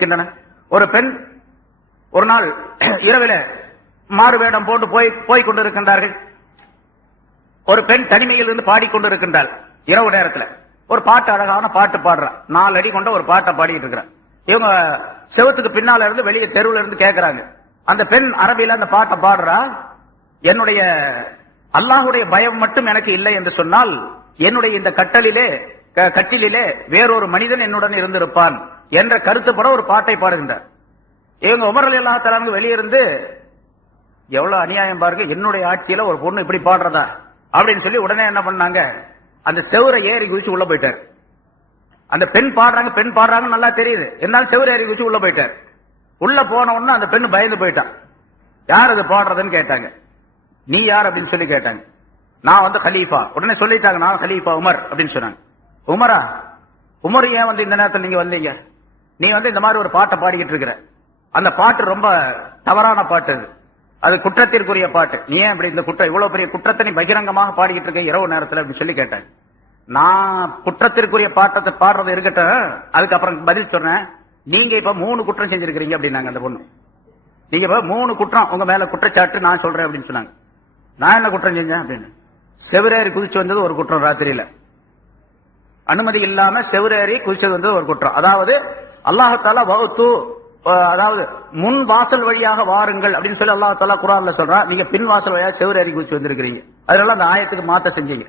இருக்கின்றன. ஒரு பெண் ஒரு நாள் இரவில் மாறு வேடம் போட்டு போய் போய் கொண்டிருக்கின்றார்கள். ஒரு பெண் தனிமையில் இருந்து பாடிக்கொண்டிருக்கின்றாள் இரவு நேரத்தில். ஒரு பாட்டு அழகான பாட்டு பாடுறான் நாலு அடி கொண்ட ஒரு பாட்டை பாடிட்டு இருக்கிறான் இவங்க செவத்துக்கு பின்னால இருந்து வெளியே தெருவுல இருந்து கேட்கிறாங்க அந்த பெண் அரபியில் அந்த பாட்டை பாடுறா என்னுடைய அல்லாஹுடைய பயம் மட்டும் எனக்கு இல்லை என்று சொன்னால் என்னுடைய இந்த கட்டலிலே க- கட்டிலிலே வேறொரு மனிதன் என்னுடன் இருந்திருப்பான். என்ற கருத்துப்பட ஒரு பாட்டை பாடுகின்றார். இவங்க உமர் அலி அல்லா வெளியிருந்து எவ்வளவு அநியாயம் பாருங்க என்னுடைய ஆட்சியில ஒரு பொண்ணு இப்படி பாடுறதா? அப்படின்னு சொல்லி உடனே என்ன பண்ணாங்க? அந்த செவுரை ஏறி குதிச்சு உள்ள போயிட்டார். அந்த பெண் பாடுறாங்க பெண் பாடுறாங்க நல்லா தெரியுது. இருந்தாலும் செவரை ஏறி குதிச்சு உள்ள போயிட்டார். உள்ள போன உடனே அந்த பெண் பயந்து போயிட்டான் யார் அது பாடுறதுன்னு கேட்டாங்க. நீ யார்? அப்படின்னு சொல்லி கேட்டாங்க. நான் வந்து கலீஃபா உடனே சொல்லிட்டாங்க நான் கலீஃபா உமர். அப்படின்னு சொன்னாங்க. உமரா? உமர் ஏன் வந்து இந்த நேரத்தில் நீங்க வந்தீங்க? நீ வந்து இந்த மாதிரி ஒரு பாட்டை பாடிக்கிட்டு இருக்கிற. அந்த பாட்டு ரொம்ப தவறான பாட்டு அது. அது குற்றத்திற்குரிய பாட்டு. நீ ஏன் இப்படி இந்த குற்றம் இவ்வளவு பெரிய குற்றத்தை நீ பகிரங்கமாக பாடிக்கிட்டு இருக்க இரவு நேரத்தில் அப்படின்னு சொல்லி கேட்டேன். நான் குற்றத்திற்குரிய பாட்டத்தை பாடுறது இருக்கட்டும் அதுக்கப்புறம் பதில் சொன்னேன். நீங்க இப்ப மூணு குற்றம் செஞ்சிருக்கிறீங்க அப்படின்னாங்க அந்த பொண்ணு. நீங்க இப்ப மூணு குற்றம் உங்க மேல குற்றச்சாட்டு நான் சொல்றேன் அப்படின்னு சொன்னாங்க. நான் என்ன குற்றம் செஞ்சேன் அப்படின்னு. செவிரேறி குதிச்சு வந்தது ஒரு குற்றம் ராத்திரியில. அனுமதி இல்லாம செவிரேறி குதிச்சது வந்தது ஒரு குற்றம். அதாவது அல்லாஹால வகுத்து அதாவது முன் வாசல் வழியாக வாருங்கள் அப்படின்னு சொல்லி அல்லாஹால குரான்ல சொல்றான் நீங்க பின் வாசல் வழியாக செவ்வறு அறிக்கை வச்சு வந்திருக்கிறீங்க. அதனால அந்த ஆயத்துக்கு மாத்த செஞ்சீங்க.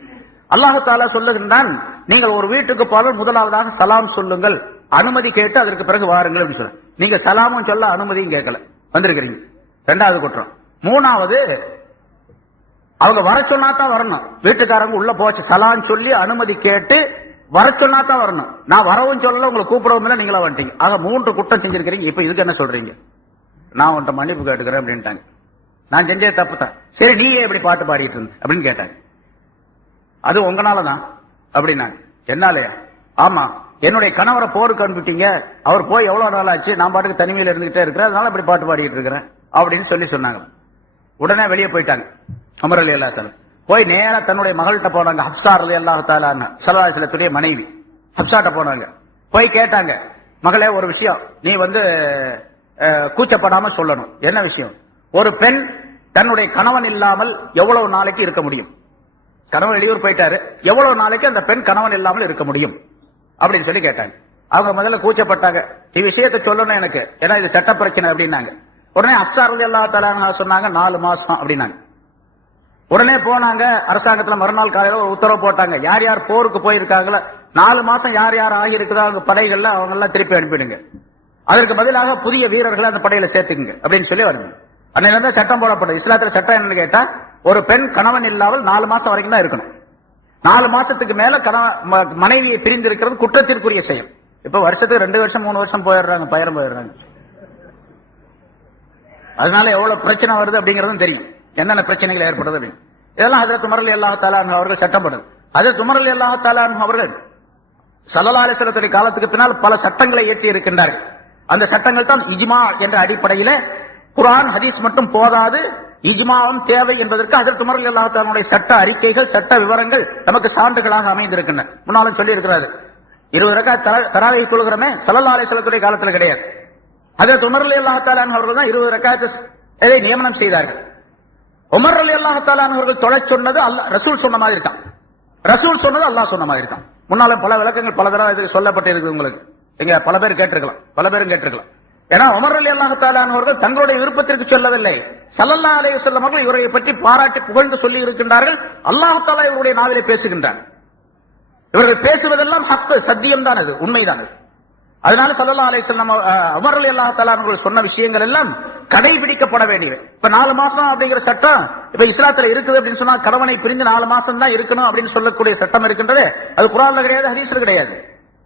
அல்லாஹால சொல்லுகின்றான் நீங்கள் ஒரு வீட்டுக்கு போனால் முதலாவதாக சலாம் சொல்லுங்கள். அனுமதி கேட்டு அதற்கு பிறகு வாருங்கள் அப்படின்னு சொல்ல நீங்க சலாமும் சொல்ல அனுமதியும் கேட்கல. வந்திருக்கிறீங்க. ரெண்டாவது குற்றம். மூணாவது அவங்க வர சொன்னா தான் வரணும். வீட்டுக்காரங்க உள்ள போச்சு. சலான்னு சொல்லி அனுமதி கேட்டு வர சொன்னா தான் வரணும். நான் வரவும் சொல்லல உங்களை கூப்பிடவும் இல்லை நீங்களா வந்துட்டீங்க. ஆக மூன்று குற்றம் செஞ்சிருக்கிறீங்க இப்ப இதுக்கு என்ன சொல்றீங்க? நான் உன்ட்ட மன்னிப்பு கேட்டுக்கிறேன் அப்படின்ட்டாங்க. நான் செஞ்சது தப்பு தான் சரி நீயே எப்படி பாட்டு பாடிட்டு இருந்த அப்படின்னு கேட்டாங்க. அது உங்களால தான் அப்படின்னாங்க. என்னாலயா? ஆமா. என்னுடைய கணவரை போருக்கு அனுப்பிட்டீங்க. அவர் போய் எவ்வளவு நாள் ஆச்சு? நான் பாட்டுக்கு தனிமையில் இருந்துகிட்டே இருக்கிறேன். அதனால இப்படி பாட்டு பாடிட்டு இருக்கிறேன் அப்படின்னு சொல்லி சொன்னாங்க. உடனே வெளியே போயிட்டாங்க. அமரலி அலி போய் நேரா தன்னுடைய மகள்கிட்ட போனாங்க ஹப்சார் அலி அல்லாஹ் மனைவி. ஹப்சாட்ட போனாங்க. போய் கேட்டாங்க மகளே ஒரு விஷயம். நீ வந்து கூச்சப்படாம சொல்லணும். என்ன விஷயம்? ஒரு பெண் தன்னுடைய கணவன் இல்லாமல் எவ்வளவு நாளைக்கு இருக்க முடியும்? கணவன் வெளியூர் போயிட்டாரு. எவ்வளவு நாளைக்கு அந்த பெண் கணவன் இல்லாமல் இருக்க முடியும்? அப்படின்னு சொல்லி கேட்டாங்க. அவங்க முதல்ல கூச்சப்பட்டாங்க. இந்த விஷயத்த சொல்லணும் எனக்கு. ஏன்னா இது சட்ட பிரச்சனை அப்படின்னாங்க. உடனே அப்சார் எல்லா தலா சொன்னாங்க நாலு மாசம் அப்படின்னாங்க. உடனே போனாங்க. அரசாங்கத்துல மறுநாள் காலையில ஒரு உத்தரவு போட்டாங்க. யார் யார் போருக்கு போயிருக்காங்களோ நாலு மாசம் யார் யார் ஆகியிருக்குதோ அவங்க படைகள்ல அவங்க எல்லாம் திருப்பி அனுப்பிடுங்க. அதற்கு பதிலாக புதிய வீரர்களை அந்த படையில சேர்த்துக்குங்க அப்படின்னு சொல்லி வருங்க அன்னையில இருந்து சட்டம் போடப்படும். இஸ்லாத்துல சட்டம் என்னன்னு கேட்டா ஒரு பெண் கணவன் இல்லாமல் நாலு மாசம் வரைக்கும் தான் இருக்கணும். நாலு மாசத்துக்கு மேல கணவன் ம- மனைவியை பிரிந்து இருக்கிறது குற்றத்திற்குரிய செயல். இப்ப வருஷத்துக்கு ரெண்டு வருஷம் மூணு வருஷம் போயிடுறாங்க பயிரம் போயிடுறாங்க. அதனால எவ்வளவு பிரச்சனை வருது அப்படிங்கறதும் தெரியும். என்னென்ன பிரச்சனைகள் ஏற்படுது அப்படின்னு. இதெல்லாம் ஹசரத் உமரலி அல்லாஹ் தாலான் அவர்கள் சட்டப்படுது ஹசரத் உமரலி அல்லாஹ் தாலான் அவர்கள் சல்லல்லா காலத்துக்கு பின்னால் பல சட்டங்களை இயற்றி இருக்கின்றார்கள். அந்த சட்டங்கள் தான் இஜ்மா என்ற அடிப்படையில குரான் ஹதீஸ் மட்டும் போதாது இஜ்மாவும் தேவை என்பதற்கு ஹசரத் உமர் அல்லாஹ் தாலானுடைய சட்ட அறிக்கைகள் சட்ட விவரங்கள் நமக்கு சான்றுகளாக அமைந்திருக்கின்றன. முன்னாலும் சொல்லி இருக்கிறாரு இருபது ரக்கா தராவை கொள்கிறோமே சல்லல்லா அலிஸ்லத்துடைய காலத்துல கிடையாது. ஹஜரத் உமர் அலி தாலான் அவர்கள் தான் இருபது ரக்காத்து நியமனம் செய்தார்கள். உமர் அலி அல்லாஹ் அவர்கள் தொலை சொன்னது அல்லா ரசூல் சொன்ன மாதிரி தான். ரசூல் சொன்னது அல்லாஹ் சொன்ன மாதிரி தான். முன்னால பல விளக்கங்கள் பல தடவை சொல்லப்பட்டிருக்கு உங்களுக்கு. இங்க பல பேர் கேட்டிருக்கலாம் பல பேரும் கேட்டிருக்கலாம். ஏன்னா உமர் அலி அல்லாஹ் தங்களுடைய விருப்பத்திற்கு சொல்லவில்லை. சல்லல்லா அலைஹி வஸல்லம் அவர்கள் இவரை பற்றி பாராட்டி புகழ்ந்து சொல்லி இருக்கின்றார்கள். அல்லாஹாலா இவருடைய நாவிலே பேசுகின்றார். இவர்கள் பேசுவதெல்லாம் ஹக்கு சத்தியம் தான் அது உண்மைதான் அதனால சல்லல்லா அலைஹிஸ்ஸலாம் அஹ், உமர் அலி அல்லாஹ் சொன்ன விஷயங்கள் எல்லாம் கடைபிடிக்கப்பட வேண்டியது. இப்ப நாலு மாசம் அப்படிங்கிற சட்டம் இப்ப இஸ்லாத்துல இருக்குது அப்படின்னு சொன்னா கணவனை பிரிந்து நாலு மாசம் தான் இருக்கணும் அப்படின்னு சொல்லக்கூடிய சட்டம் இருக்கின்றது. அது குரான்ல கிடையாது ஹரீஸ்ல கிடையாது.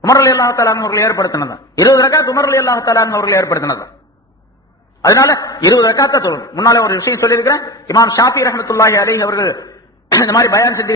உமரலி அல்லா அல்லாஹ் அவர்கள் ஏற்படுத்தினது. இருபது ரக்காத் உமரலி அல்லா அல்லாஹ் அவர்கள் ஏற்படுத்தினது. அதனால இருபது ரக்காத்த தொழும் முன்னால ஒரு விஷயம் சொல்லியிருக்கிறேன். இமாம் ஷாஃபி ரஹமத்துல்லாஹி அலி அவர்கள் இந்த மாதிரி பயான் செஞ்சு